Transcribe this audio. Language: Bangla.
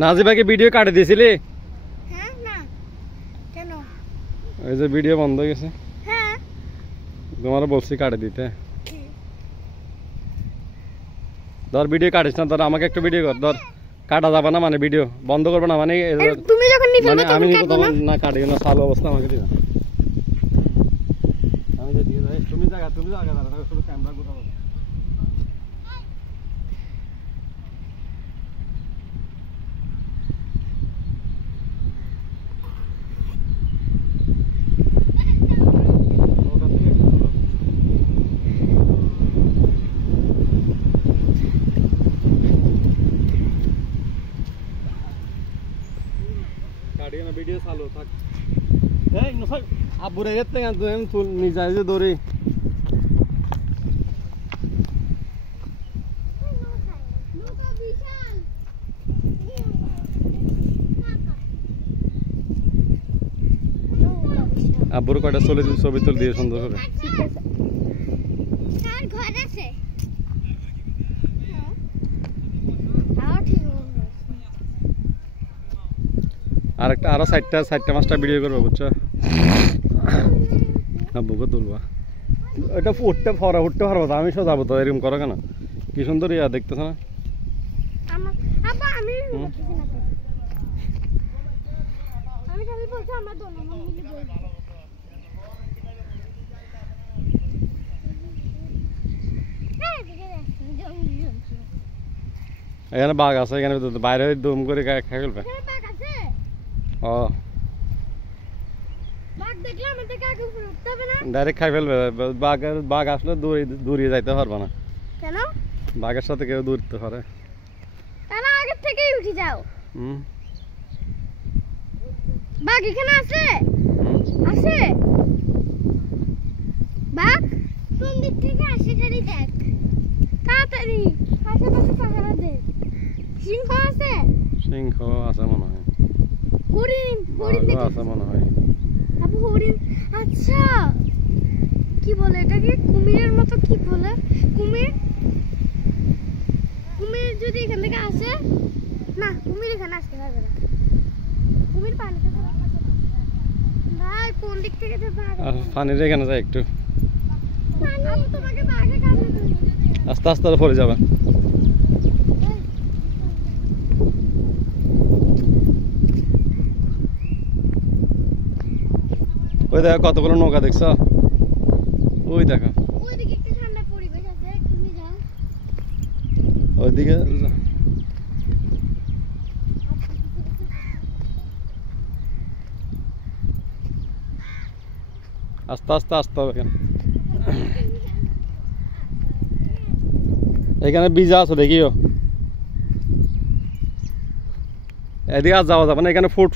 নাজিবাকে ভিডিও কাটে দিয়েছিলি? হ্যাঁ না কেন? ওই যে ভিডিও বন্ধ হয়ে গেছে। হ্যাঁ তোমার বলছি কাটে দিতে। ধর ভিডিও কাটিস না, ধর আমাকে একটা ভিডিও কর। ধর কাটা যাবে না মানে ভিডিও বন্ধ করবে না মানে তুমি যখন নিবে মানে আমি তখন না কাটি না, চালু অবস্থা আমাকে দিও। আমি যে দিয়ে যাই তুমি জায়গা দাঁড়া শুধু ক্যামেরা কোথাও ভিডিও চালু থাক। এই নয় আব্বুরে এতে আমি ফুল নিয়ে যাই যে দৌড়ি আব্বুর কয়টা ছবি তুল দিয়ে সুন্দর করে। আরেকটা আরো 4টা 5টা ভিডিও করবো বুঝছো? আব্বুকে তুলবা। এটা উঠতে পারবো তো, আমি সব যাবো তো, এরকম করো কেন? কি সুন্দর ইয়া দেখতেছ না? এখানে বাঘ আছে, এখানে বাইরে দুম করে খাই ফেলবে। ডাইরেক্ট খাই ফেলবে। বাঘ আসলে দূরে যাইতে পারবে না। কেন? বাঘের সাথে কেউ দূরতে পারে? তাহলে আগের থেকেই উঠে যাও। বাঘ এখানে আছে? আছে বাঘ? কোন দিক থেকে আসে জানি, দেখ তাড়াতাড়ি আশেপাশে পাহারা দেখ। সিংহ আছে? সিংহ আছে মনে হয়। হরিণ আছে মনে হয়। আবু হরিণ। আচ্ছা কি বলে এটাকে? কুমিরের মতো কি বলে? কুমির যদি এখান থেকে আসে না, কুমির এখানে আসতে পারবে না। কুমির পানিতে ভাই কোন দিক থেকে পানির এখানে যায় একটু তোমাকে বাঘে কামড়ে আস্তে আস্তে পড়ে যাবে। ওই দেখো কতগুলো নৌকা দেখছো? ওই দেখো ওইদিকে একটু ঠান্ডা পরিবেশ আছে, তুমি যাও ওইদিকে। আস্তে আস্তে আসতে হবে। এখানে বীজা আছে দেখিও। এদিকে আর যাওয়া যাবে না, এখানে ফুট